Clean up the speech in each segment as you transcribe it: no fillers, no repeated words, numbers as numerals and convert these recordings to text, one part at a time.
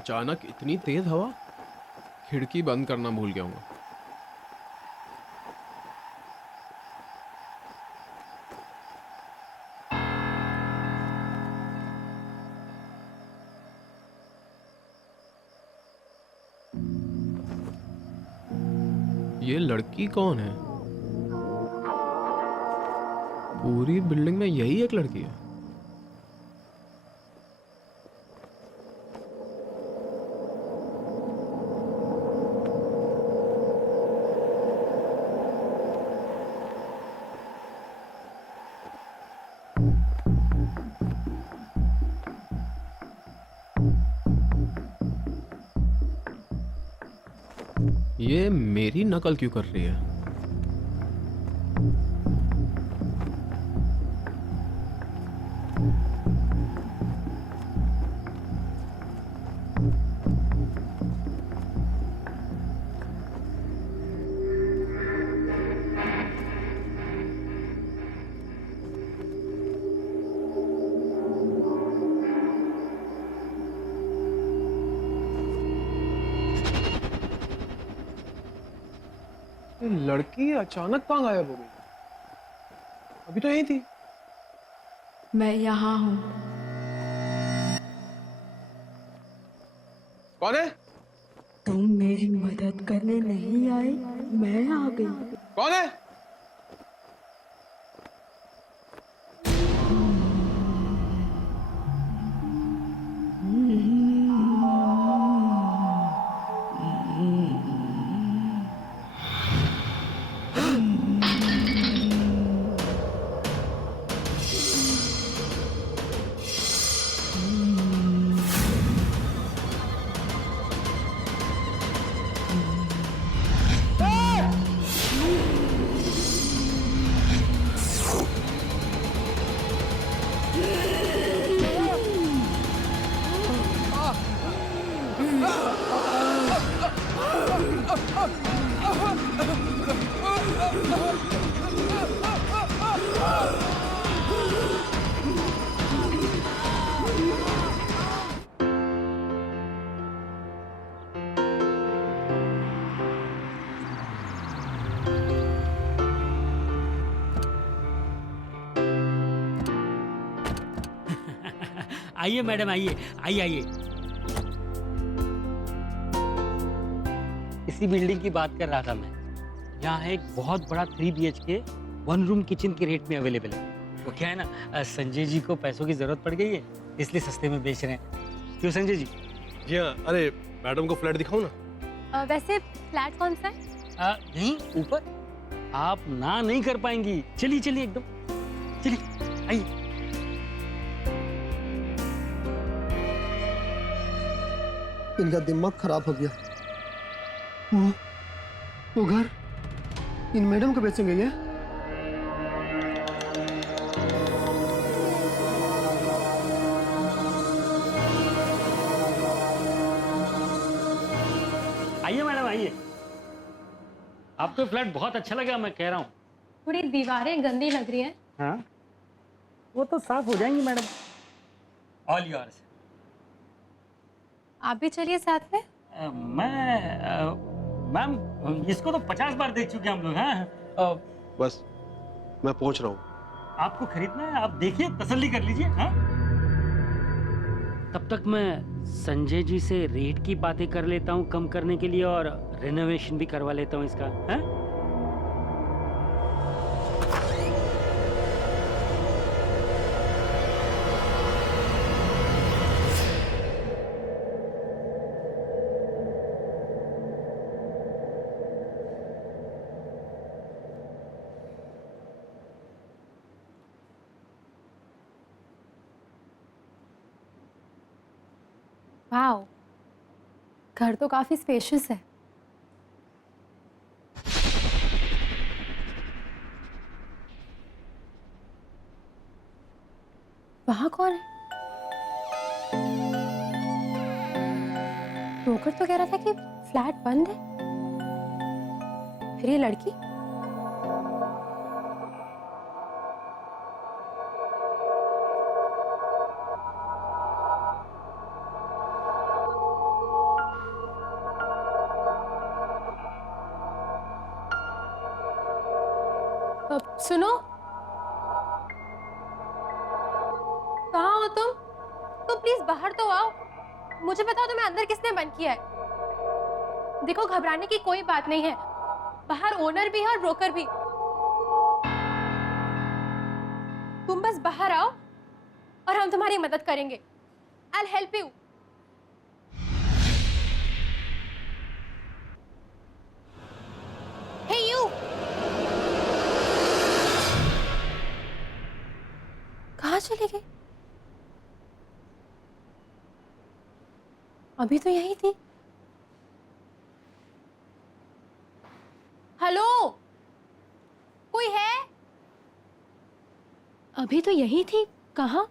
अचानक इतनी तेज हवा, खिड़की बंद करना भूल गया हूँ। ये लड़की कौन है? पूरी बिल्डिंग में यही एक लड़की है। ये मेरी नकल क्यों कर रही है? ये लड़की अचानक कहाँ गायब हो गई? अभी तो यही थी। मैं यहाँ हूँ। कौन है? तुम मेरी मदद करने नहीं आए, मैं आ गई। कौन है? आइए मैडम, आइए आइए आइए। इसी बिल्डिंग की बात कर रहा था मैं। यहाँ एक बहुत बड़ा 3 BHK 1 रूम किचन के रेट में अवेलेबल है। वो क्या है ना, संजय जी को पैसों की जरूरत पड़ गई है, इसलिए सस्ते में बेच रहे हैं। क्यों संजय जी? जी हाँ। अरे मैडम को फ्लैट दिखाऊं ना? वैसे फ्लैट कौन सा है? नहीं, ऊपर। आप ना नहीं कर पाएंगी। चलिए चलिए, एकदम चलिए, आइए। इनका दिमाग खराब हो गया। वो घर इन मैडम को बेचेंगे ये? आइए मैडम, आइए। आपको फ्लैट बहुत अच्छा लगा, मैं कह रहा हूँ। थोड़ी दीवारें गंदी लग रही हैं। हाँ, वो तो साफ हो जाएंगी मैडम। All yours. आप भी चलिए साथ में। मैम, इसको तो 50 बार देख चुके हम लोग। हाँ, बस मैं पहुंच रहा हूँ। आपको खरीदना है, आप देखिए, तसल्ली कर लीजिए। हाँ, तब तक मैं संजय जी से रेट की बातें कर लेता हूँ कम करने के लिए, और रेनोवेशन भी करवा लेता हूँ इसका। हाँ? वाह, घर तो काफी स्पेशियस है। वहां कौन है? ब्रोकर तो कह रहा था कि फ्लैट बंद है। फिर ये लड़की? सुनो, कहाँ हो तुम? तो प्लीज बाहर तो आओ। मुझे बताओ तुम्हें अंदर किसने बंद किया है? देखो, घबराने की कोई बात नहीं है, बाहर ओनर भी है और ब्रोकर भी। तुम बस बाहर आओ और हम तुम्हारी मदद करेंगे। I'll help you. Hey you! कहाँ चली गई? अभी तो यही थी। हेलो, कोई है? अभी तो यही थी, कहाँ?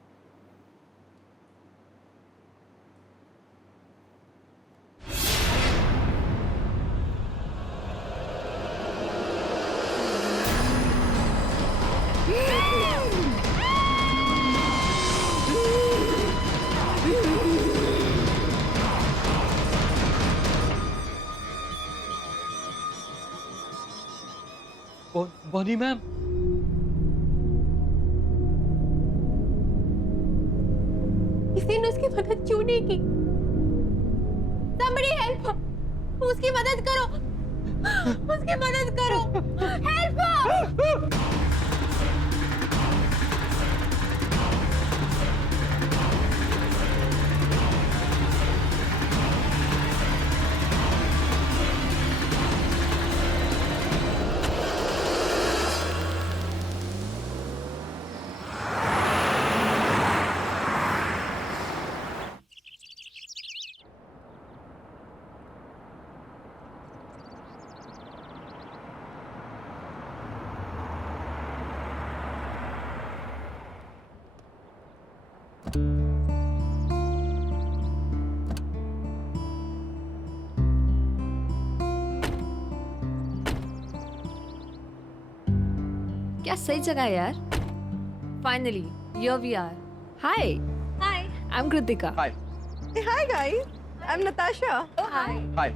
बॉनी मैम, किसी ने उसकी मदद क्यों नहीं की? Somebody help! उसकी मदद करो, उसकी मदद करो, help! क्या सही जगह है यार। Finally here we are. Hi hi, I am Kritika. Hi. Hi guys, I'm Natasha. Hi. Hi.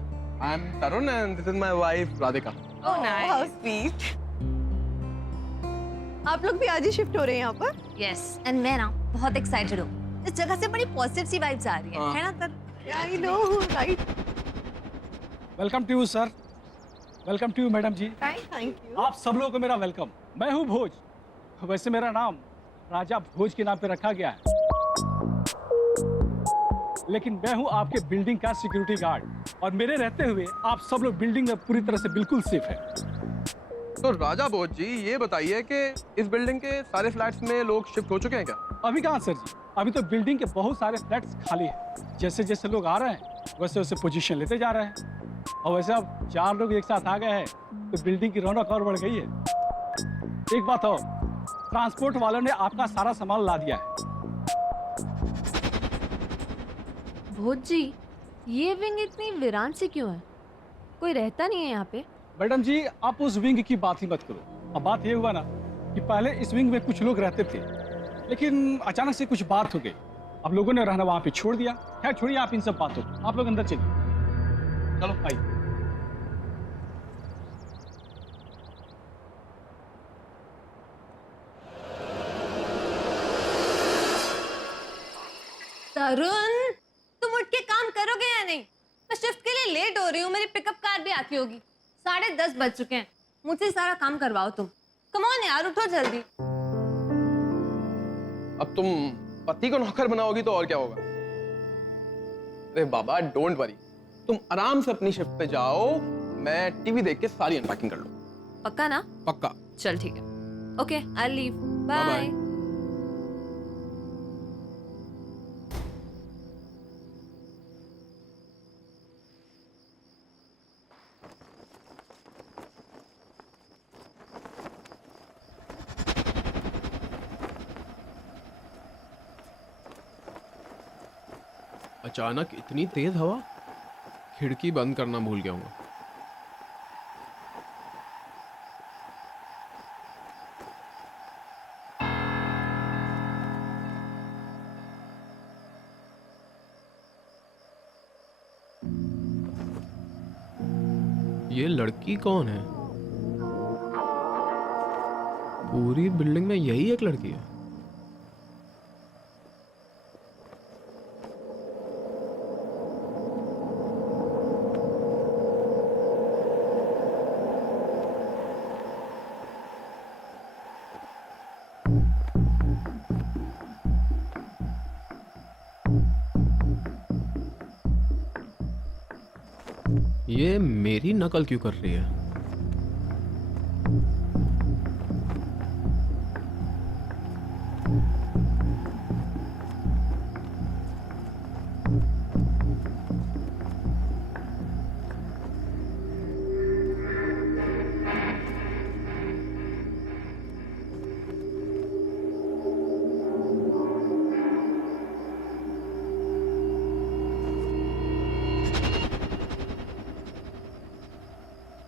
I'm Tarun and this is my wife Radhika. Oh How sweet. आप लोग भी आज ही शिफ्ट हो रहे हैं यहाँ पर? यस, एंड मैं ना बहुत एक्साइटेड हूँ। इस जगह से बड़ी पॉजिटिव सी वाइब्स आ रही है ना तर? I know, right? Welcome to you sir, welcome to you madam ji. Thank you. आप सब लोगों को मेरा वेलकम। मैं हूँ भोज। वैसे मेरा नाम राजा भोज के नाम पे रखा गया है, लेकिन मैं हूँ आपके बिल्डिंग का सिक्योरिटी गार्ड, और मेरे रहते हुए आप सब लोग बिल्डिंग में पूरी तरह से बिल्कुल सेफ है। तो राजा बोझ जी, ये बताइए कि इस बिल्डिंग के सारे फ्लैट्स में लोग शिफ्ट हो चुके हैं क्या? अभी कहाँ सर जी, अभी तो बिल्डिंग के बहुत सारे फ्लैट्स खाली हैं। जैसे जैसे लोग आ रहे हैं वैसे वैसे पोजीशन लेते जा रहे हैं, और वैसे अब 4 लोग एक साथ आ गए हैं तो बिल्डिंग की रौनक और बढ़ गई है। एक बात और, ट्रांसपोर्ट वालों ने आपका सारा सामान ला दिया है। भोज जी, ये विंग इतनी वीरान सी क्यों है? कोई रहता नहीं है यहाँ पे? मैडम जी, आप उस विंग की बात ही मत करो। अब बात ये हुआ ना कि पहले इस विंग में कुछ लोग रहते थे, लेकिन अचानक से कुछ बात हो गई, अब लोगों ने रहना वहां पे छोड़ दिया। खैर छोड़िए आप इन सब बातों को, आप लोग अंदर चलिए। चलो आइए। तरुण, तुम उठ के काम करोगे या नहीं? मैं शिफ्ट के लिए लेट हो रही हूँ, मेरी पिकअप कार भी आती होगी। 10:30 बज चुके हैं, मुझसे सारा काम करवाओ तुम। कम ऑन यार, उठो जल्दी। अब तुम पति को नौकर बनाओगी तो और क्या होगा? अरे बाबा डोंट वरी, तुम आराम से अपनी शिफ्ट पे जाओ, मैं टीवी देख के सारी अनपैकिंग कर लूँ। पक्का ना? पक्का। चल ठीक है, okay I leave, Bye bye. bye. अचानक इतनी तेज हवा, खिड़की बंद करना भूल गया हूँ। ये लड़की कौन है? पूरी बिल्डिंग में यही एक लड़की है। ये मेरी नकल क्यों कर रही है?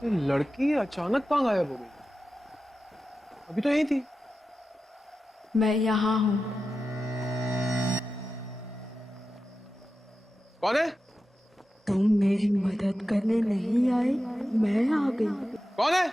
ये लड़की अचानक कहाँ गायब हो गई? अभी तो यही थी। मैं यहाँ हूँ। कौन है? तुम मेरी मदद करने नहीं आए, मैं आ गई। कौन है?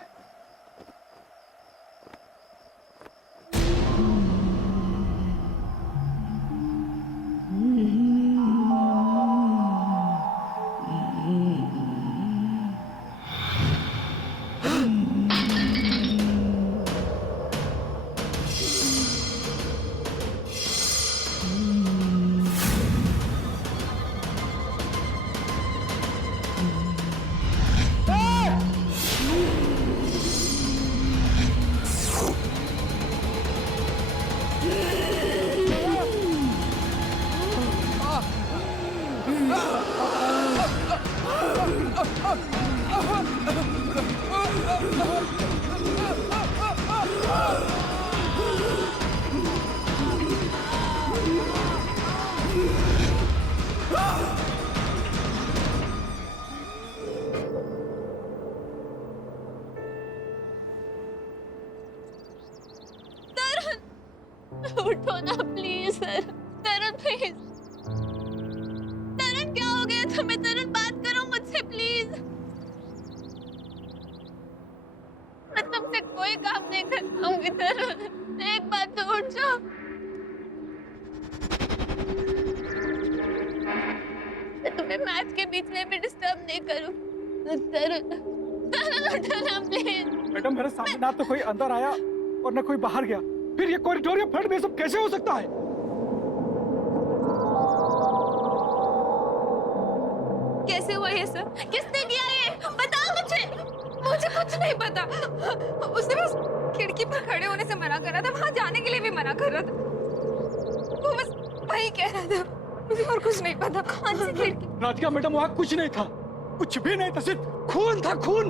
उठो ना please sir. Tarun please. Tarun क्या हो गया तुम्हें? तरुण बात करो मुझसे प्लीज। मैं तुमसे कोई काम नहीं कर पाऊंगी तरुण। एक बात तो उठ जाओ। मैं तुम्हें मैच के बीच में भी डिस्टर्ब नहीं करूं। तरुण तरुण उठो ना प्लीज। मैडम मेरे सामने ना तो कोई अंदर आया और ना कोई बाहर गया, फिर ये कॉरिडोरियम फ्लड में सब कैसे हो सकता है? कैसे हुआ ये सब? किसने किया ये? बताओ मुझे। मुझे कुछ नहीं पता। उसने बस खिड़की पर खड़े होने से मना कर रहा था, वहां जाने के लिए भी मना कर रहा था। वो बस वही कह रहा था, मुझे और कुछ नहीं पता। कौन सी खिड़की? राधिका मैडम वहाँ कुछ नहीं था, कुछ भी नहीं था, सिर्फ खून था, खून।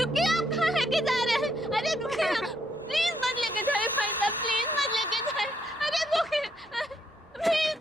रुकिए, आप कहाँ लेके जा रहे हैं? अरे रुकिए, प्लीज मत लेके जाइए भाई साहब, प्लीज मत लेके जाइए। अरे रुकिए, प्लीज।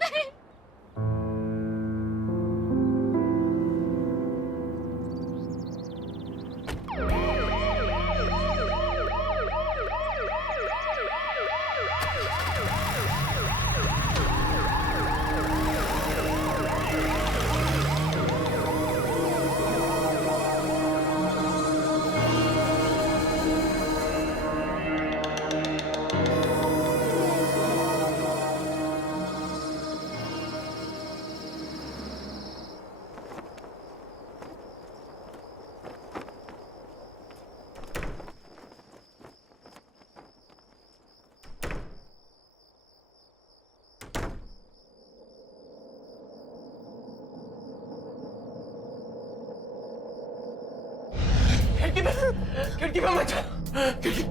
खिड़की पे मत जाना। खिड़की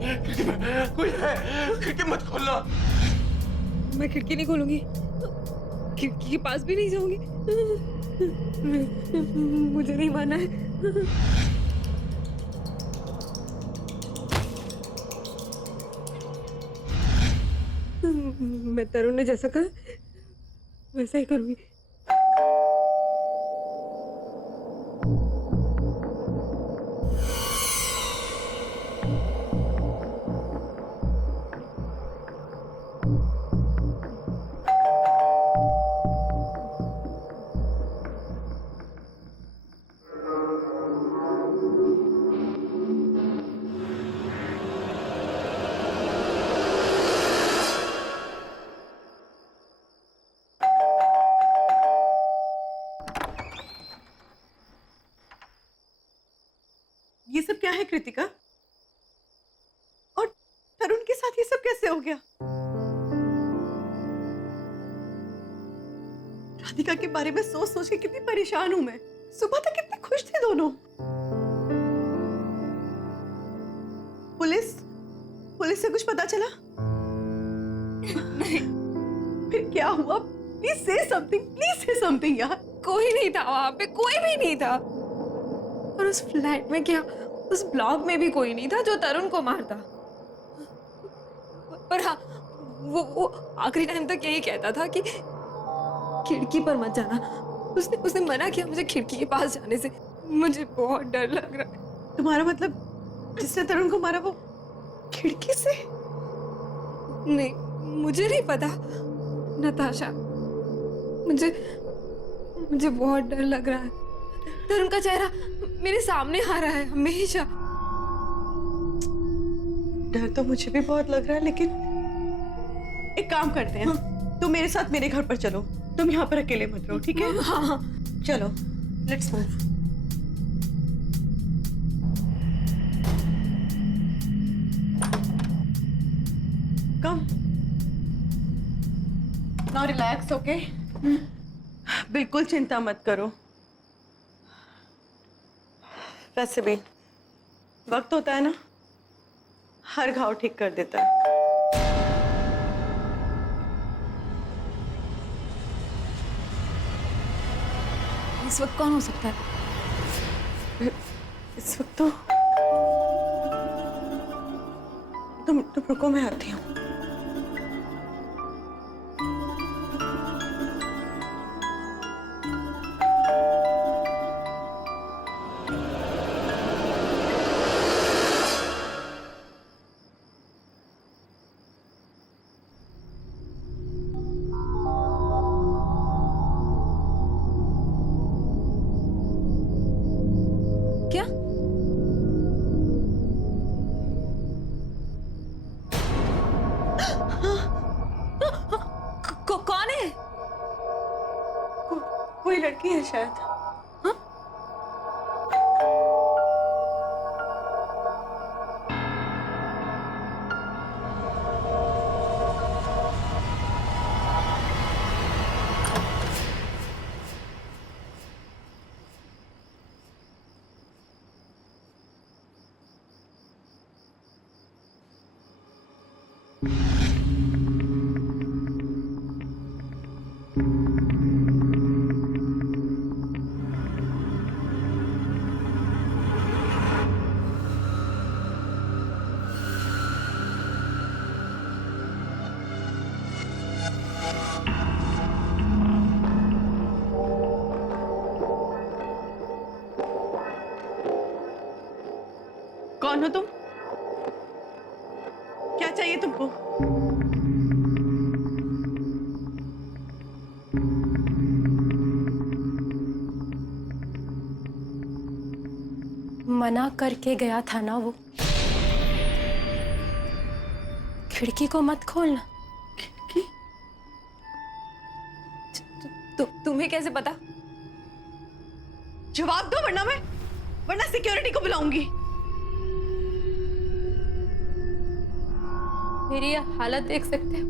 पे कोई है, खिड़की मत खोलना। मैं खिड़की नहीं खोलूंगी, खिड़की के पास भी नहीं जाऊंगी। मुझे नहीं माना है। मैं तरुण ने जैसा कहा वैसा ही करूंगी। कृतिका? और तरुण के साथ ये सब कैसे हो गया? राधिका के बारे में सोच सोच के कितनी परेशान हूं मैं। सुबह तक कितने खुश थे दोनों। पुलिस से कुछ पता चला? नहीं। फिर क्या हुआ? प्लीज से समथिंग यार। कोई नहीं था वहां पे, कोई भी नहीं था। और उस फ्लैट में क्या, उस ब्लॉक में भी कोई नहीं था जो तरुण को मारता। पर हाँ, वो आखिरी टाइम तक यही कहता था कि खिड़की पर मत जाना। उसने मना किया मुझे खिड़की के पास जाने से। मुझे बहुत डर लग रहा है। तुम्हारा मतलब जिसने तरुण को मारा वो खिड़की से? नहीं, मुझे नहीं पता नताशा। मुझे बहुत डर लग रहा है। तरुण का चेहरा मेरे सामने आ रहा है हमेशा। डर तो मुझे भी बहुत लग रहा है, लेकिन एक काम करते हैं, तुम मेरे साथ मेरे घर पर चलो। तुम यहाँ पर अकेले मत रहो, ठीक है? हाँ। चलो, let's move. Come. Now relax, okay? बिल्कुल चिंता मत करो। वैसे भी वक्त होता है ना, हर घाव ठीक कर देता है। इस वक्त कौन हो सकता है? इस वक्त तो तुम रुको, मैं आती हूँ। क्या? कौन है? कोई लड़की है शायद। कौन हो तुम? क्या चाहिए तुमको? मना करके गया था ना वो, खिड़की को मत खोलना। खिड़की? तुम्हें कैसे पता? जवाब दो, वरना सिक्योरिटी को बुलाऊंगी। मेरी ये हालत देख सकते हो?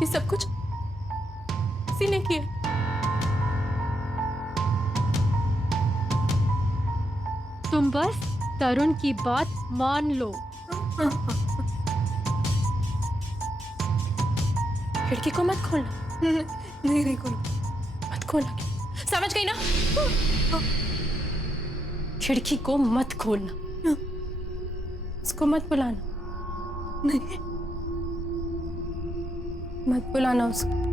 ये सब कुछ किसी ने किया। तुम बस तरुण की बात मान लो। खिड़की को मत खोलना। नहीं खोलो। मत खोलना, समझ गई ना? खिड़की को मत खोलना, उसको मत बुलाना। नहीं। मत बुलाना उसको।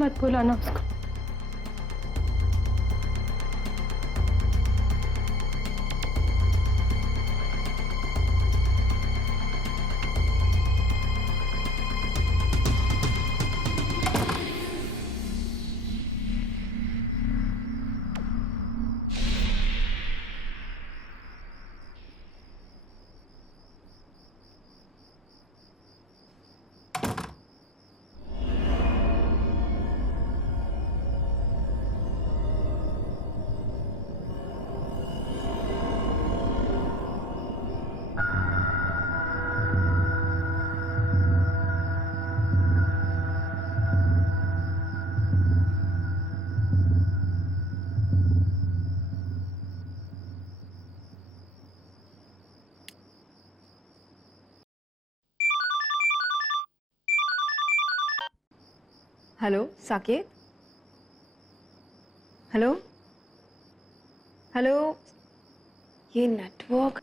मत बुलाना उसको। हेलो साकेत, हेलो हेलो, ये नेटवर्क,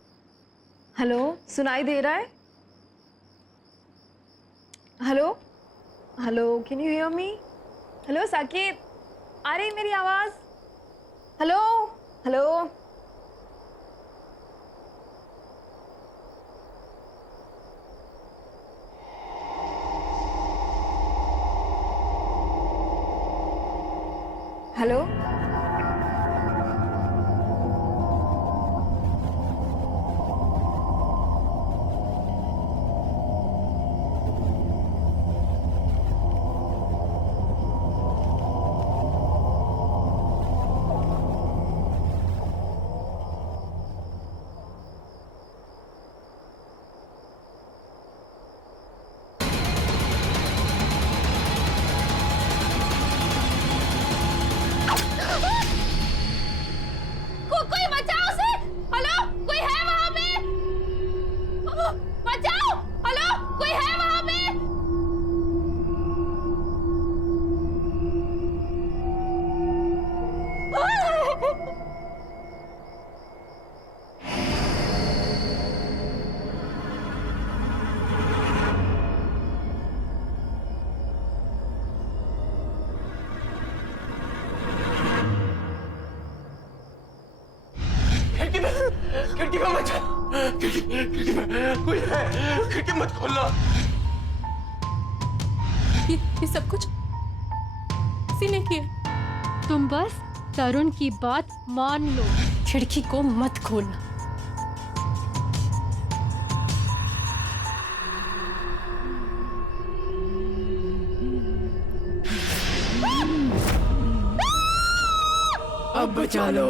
हेलो सुनाई दे रहा है? Hello hello, can you hear me? Hello Saket, आ रही मेरी आवाज? Hello hello. हेलो कोई बचाओ उसे। हेलो, कोई है वहां पे? बचाओ। हेलो, कोई है वहां पे? खिड़की में मत जा। खिड़की में कोई है, खिड़की मत खोलना। ये सब कुछ किसी ने किया। तुम बस तरुण की बात मान लो, खिड़की को मत खोलना। अब बचा लो।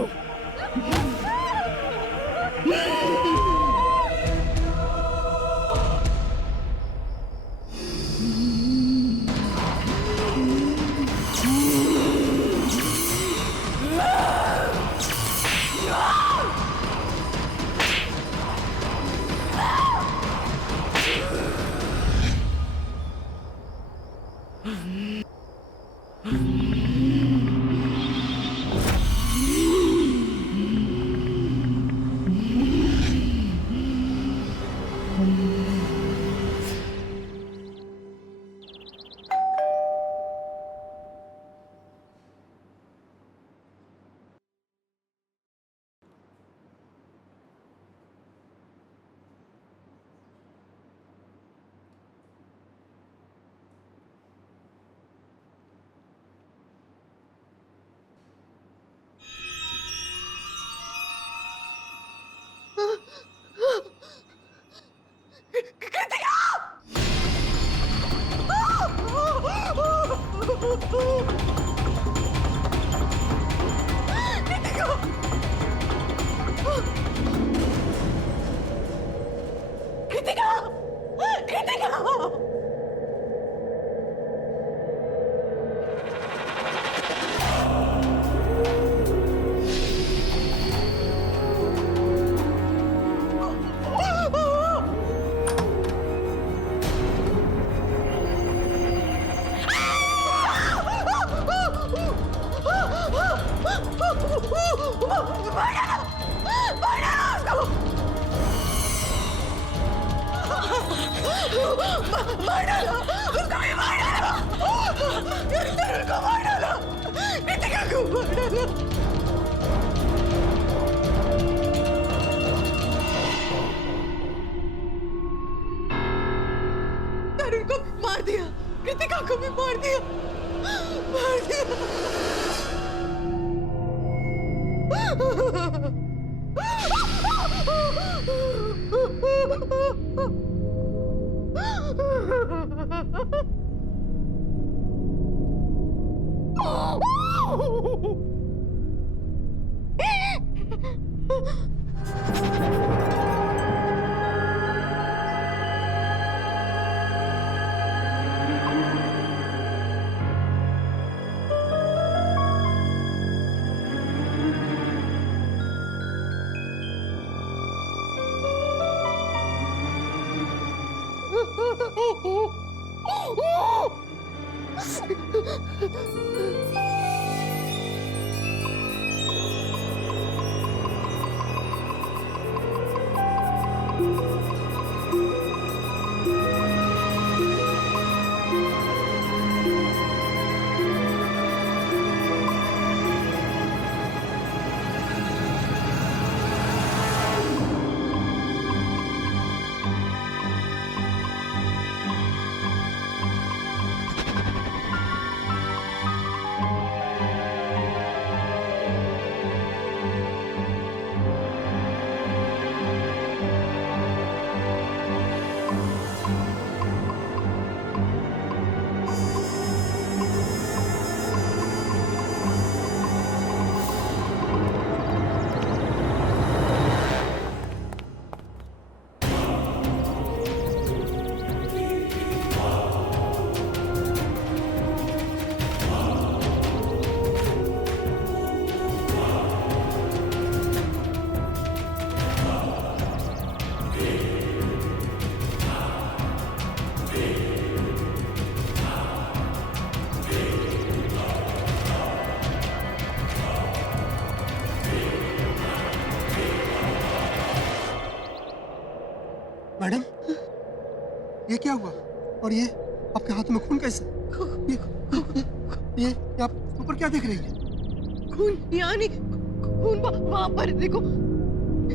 तरुण को मार दिया, कृतिका को भी मार दिया, मार दिया। Oh! मैडम, ये क्या हुआ? और ये आपके हाथ में खून कैसे? ये आप ऊपर क्या देख रही है? खून यहाँ नहीं, खून वहाँ पर देखो,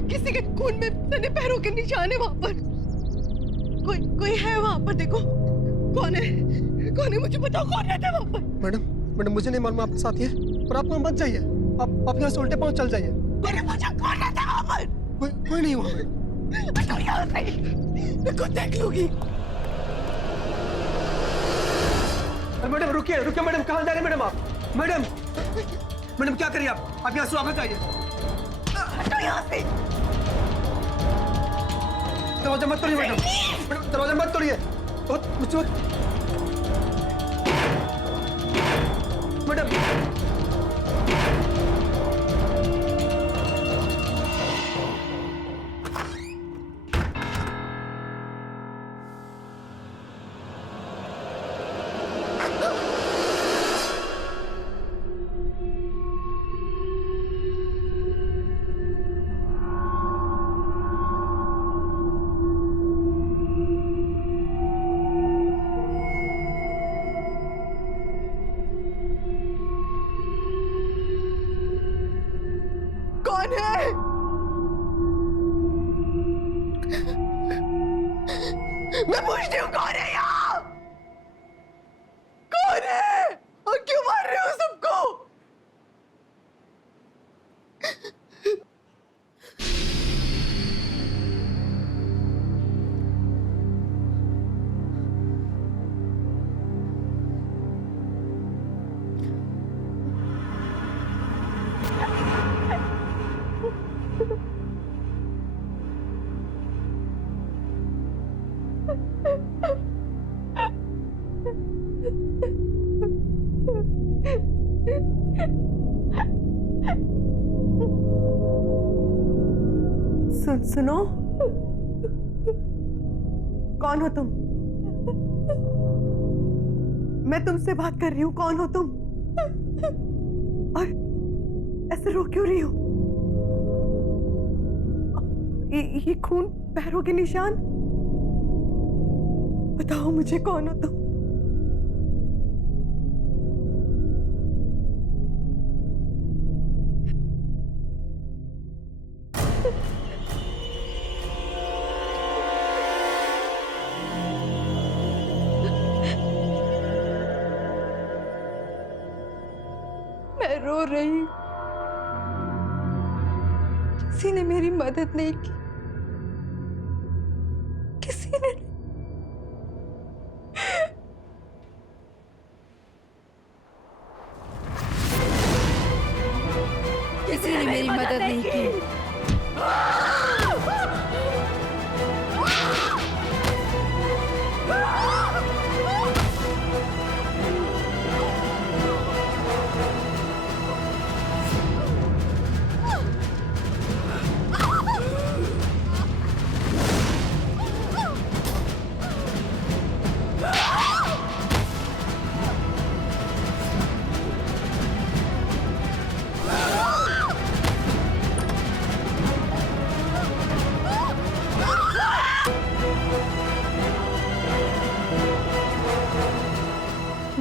किसी के खून में सने पैरों के निशान है वहाँ पर। कोई है वहाँ पर, देखो कौन है मुझे बताओ, कौन रहता है वहाँ पर? मैडम मुझे नहीं मालूम आपके साथ ये, पर आप वहाँ मत जाइए, आप यहाँ से उल्टे पाँव चल जाइए। मैंने पूछा कौन रहता है वहाँ पर? कोई नहीं वहाँ मैडम। तो यहाँ से मैं खुद देख लूंगी। मैडम रुकिए मैडम, कहाँ जा रहे हैं मैडम आप? मैडम क्या करिए आप यहाँ से वापस आइए। तो यहाँ से दरवाजा मत तोड़िए मैडम, दरवाजा मत तोड़िए। मैडम कौन है? मैं पूछती हूँ कौन है यहाँ? कौन है? और क्यों मार रहे हो सबको? सुनो, कौन हो तुम? मैं तुमसे बात कर रही हूँ, कौन हो तुम? और ऐसे रो क्यों रही हो? ये खून, पैरों के निशान, बताओ मुझे कौन हो तुम? मैं रो रही हूँ, किसी ने मेरी मदद नहीं की, किसी ने मेरी मदद नहीं की।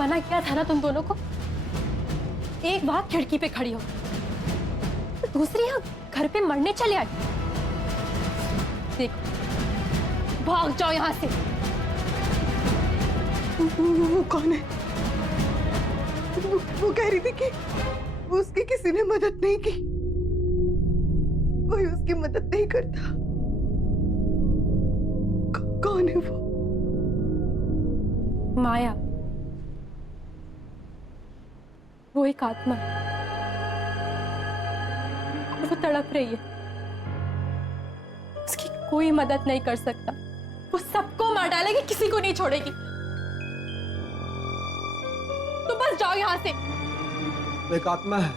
मना किया था ना तुम दोनों को। एक वहां खिड़की पे खड़ी हो, दूसरी यहाँ घर पे मरने चले आए। देखो, भाग जाओ यहाँ से। वो कौन है? वो कह रही थी कि उसकी किसी ने मदद नहीं की, कोई उसकी मदद नहीं करता। कौन है वो? माया, वो एक आत्मा है, वो तड़प रही है, उसकी कोई मदद नहीं कर सकता। वो सबको मार डालेगी, किसी को नहीं छोड़ेगी। तो बस जाओ यहाँ से। वो एक आत्मा है,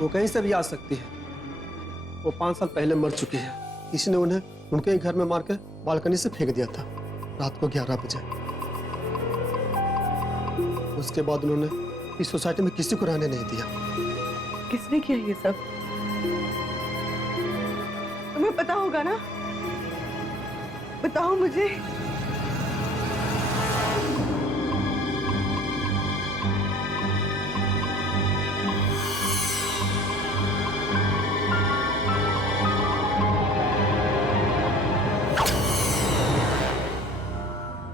वो कहीं से भी आ सकती है। वो 5 साल पहले मर चुकी है। किसी ने उन्हें उनके ही घर में मार के बालकनी से फेंक दिया था रात को 11 बजे। उसके बाद उन्होंने इस सोसाइटी में किसी को रहने नहीं दिया। किसने किया ये सब? तुम्हें पता होगा ना, बताओ मुझे।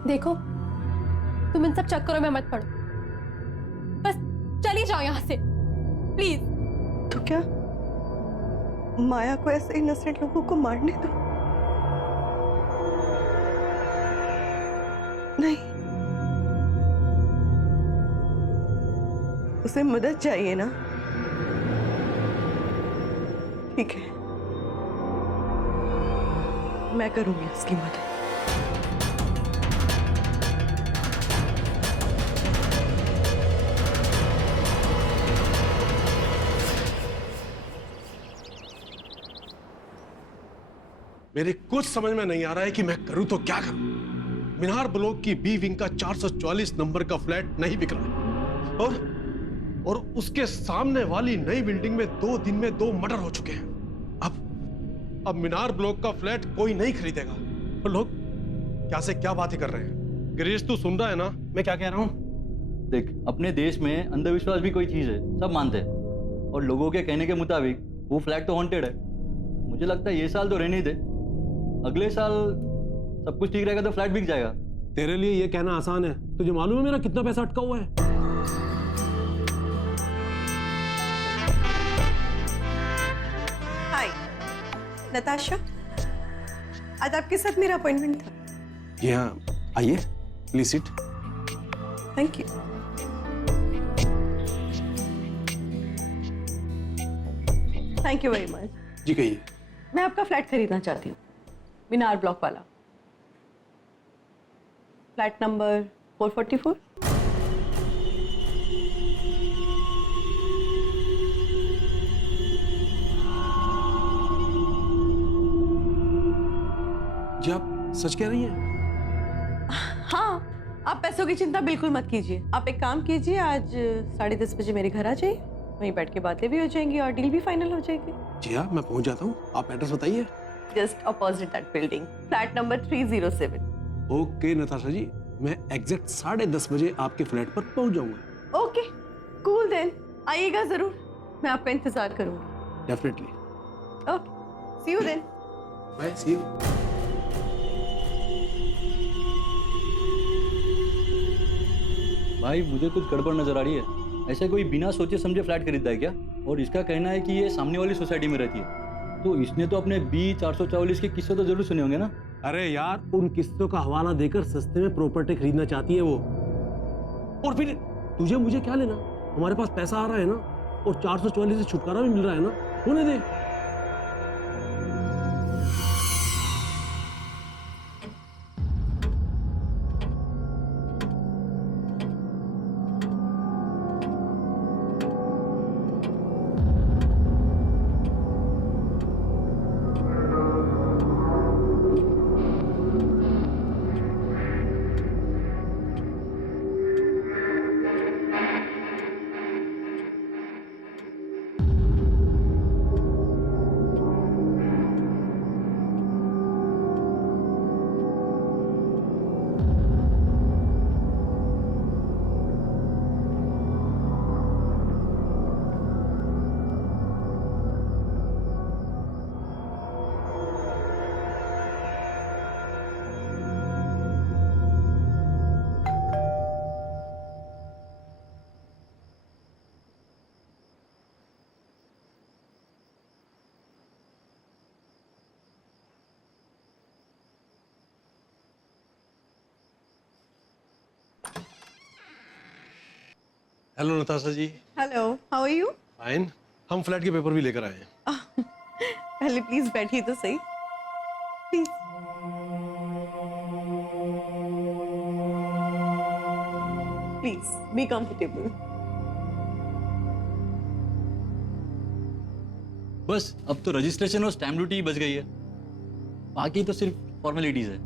देखो, तुम इन सब चक्करों में मत पड़ो, बस चली जाओ यहाँ से प्लीज। तो क्या माया को ऐसे इनोसेंट लोगों को मारने दो? नहीं, उसे मदद चाहिए ना। ठीक है, मैं करूंगी उसकी मदद। मेरे कुछ समझ में नहीं आ रहा है कि मैं करूं तो क्या करूं। मीनार ब्लॉक की बी विंग का 444 नंबर का फ्लैट नहीं बिक रहा है और उसके सामने वाली नई बिल्डिंग में 2 दिन में 2 मर्डर हो चुके हैं। अब मीनार ब्लॉक का फ्लैट कोई नहीं खरीदेगा। और लोग क्या से क्या बातें कर रहे हैं। गिरीश, तू सुन रहा है ना मैं क्या कह रहा हूं? देख, अपने देश में अंधविश्वास भी कोई चीज है, सब मानते हैं। और लोगों के कहने के मुताबिक वो फ्लैट तो हॉन्टेड है। मुझे लगता है ये साल तो रहने ही दे, अगले साल सब कुछ ठीक रहेगा तो फ्लैट बिक जाएगा। तेरे लिए ये कहना आसान है, तुझे मालूम है मेरा कितना पैसा अटका हुआ है? हाय नताशा, आज आपके साथ मेरा अपॉइंटमेंट था। यहाँ आइए, please sit. Thank you. Thank you very much. जी कहिए। मैं आपका फ्लैट खरीदना चाहती हूँ, मीनार ब्लॉक वाला, फ्लैट नंबर 444। जी आप सच कह रही हैं? हाँ, आप पैसों की चिंता बिल्कुल मत कीजिए। आप एक काम कीजिए, आज 10:30 बजे मेरे घर आ जाइए, वहीं बैठ के बातें भी हो जाएंगी और डील भी फाइनल हो जाएगी। जी हाँ, मैं पहुंच जाता हूँ। आप एड्रेस बताइए। Just opposite that building, flat number 307। Okay Natasha ji, मैं एग्जैक्ट 10:30 बजे आपके फ्लैट पर पहुंच जाऊंगा। ओके, कूल देन, आइएगा जरूर, मैं आपका इंतजार करूंगी। Definitely. Okay, see you then. Bye, see you. भाई मुझे कुछ गड़बड़ नजर आ रही है। ऐसे कोई बिना सोचे समझे फ्लैट खरीदता है क्या? और इसका कहना है कि ये सामने वाली सोसाइटी में रहती है, तो इसने तो अपने बी 444 के किस्से तो जरूर सुने होंगे ना। अरे यार, उन किस्तों का हवाला देकर सस्ते में प्रॉपर्टी खरीदना चाहती है वो। और फिर तुझे मुझे क्या लेना, हमारे पास पैसा आ रहा है ना, और 444 से छुटकारा भी मिल रहा है ना, होने दे। Hello Natasha ji. Hello, how are you? Fine. हम फ्लैट के पेपर भी लेकर आए हैं। पहले प्लीज बैठिए तो सही, प्लीज। Please be comfortable. बस अब तो रजिस्ट्रेशन और स्टैम्प ड्यूटी ही बच गई है, बाकी तो सिर्फ फॉर्मेलिटीज है।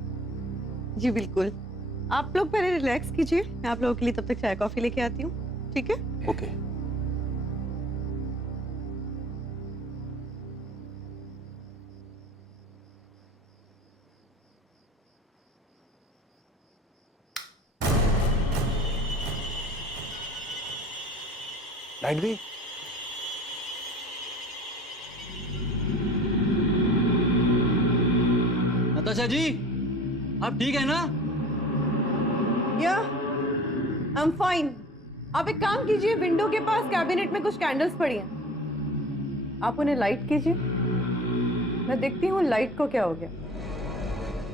जी बिल्कुल, आप लोग पहले रिलैक्स कीजिए, मैं आप लोगों के लिए तब तक चाय कॉफी लेके आती हूँ, ठीक है? ओके। लाइट गई? नताशा जी, आप ठीक है ना? या आई एम फाइन। आप एक काम कीजिए, विंडो के पास कैबिनेट में कुछ कैंडल्स पड़ी हैं, आप उन्हें लाइट कीजिए। मैं देखती हूँ लाइट को क्या हो गया।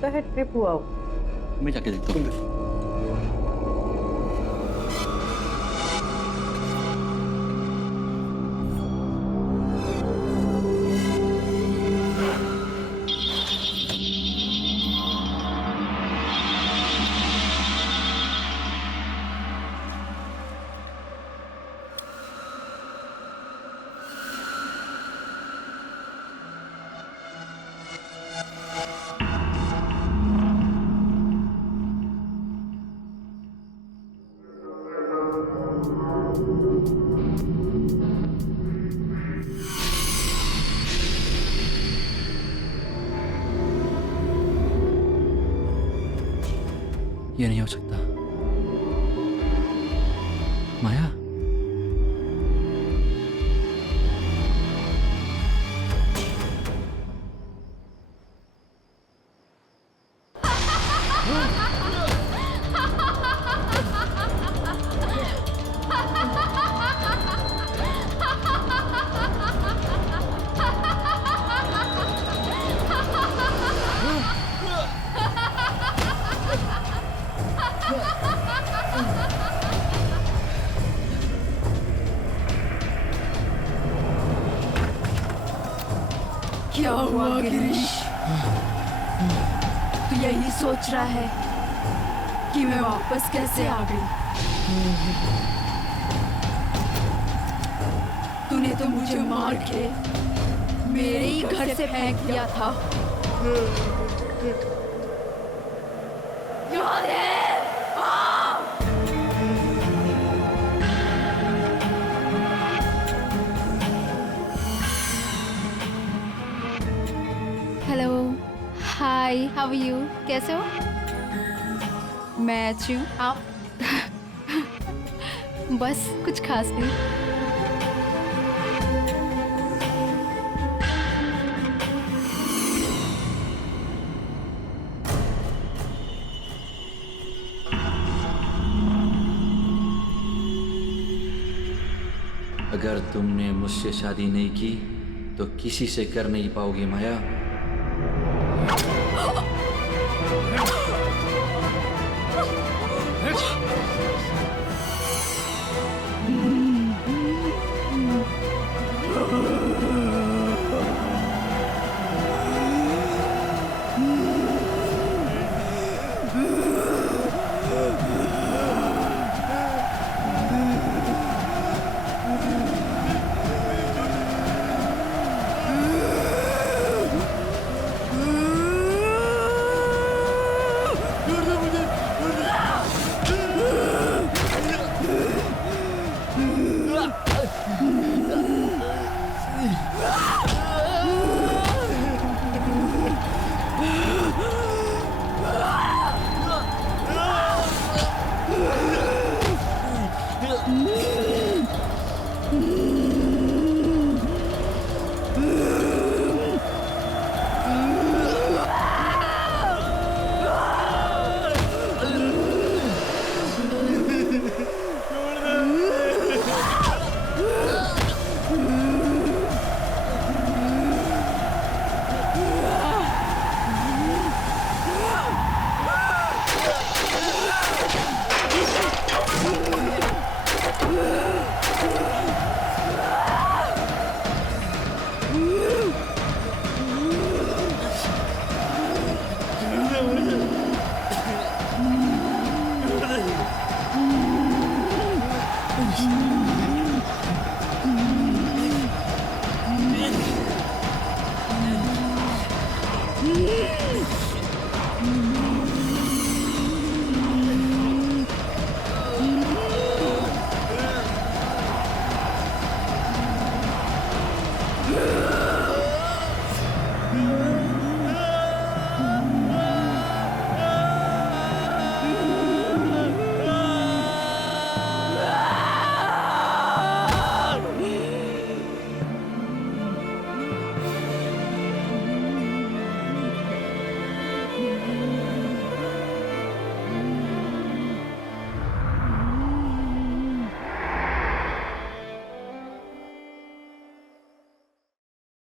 तो है ट्रिप हुआ हो। मैं जाके देखता हूँ। ये नहीं हो सकता। माया, क्या हुआ गिरीश? तू यही सोच रहा है कि मैं वापस कैसे आ गई? तूने तो मुझे मार के मेरे ही घर से फेंक दिया था। याद है? Hello, hi, how are you? कैसे हो? मैं अच्छी हूँ, आप? बस कुछ खास नहीं। अगर तुमने मुझसे शादी नहीं की तो किसी से कर नहीं पाओगी माया।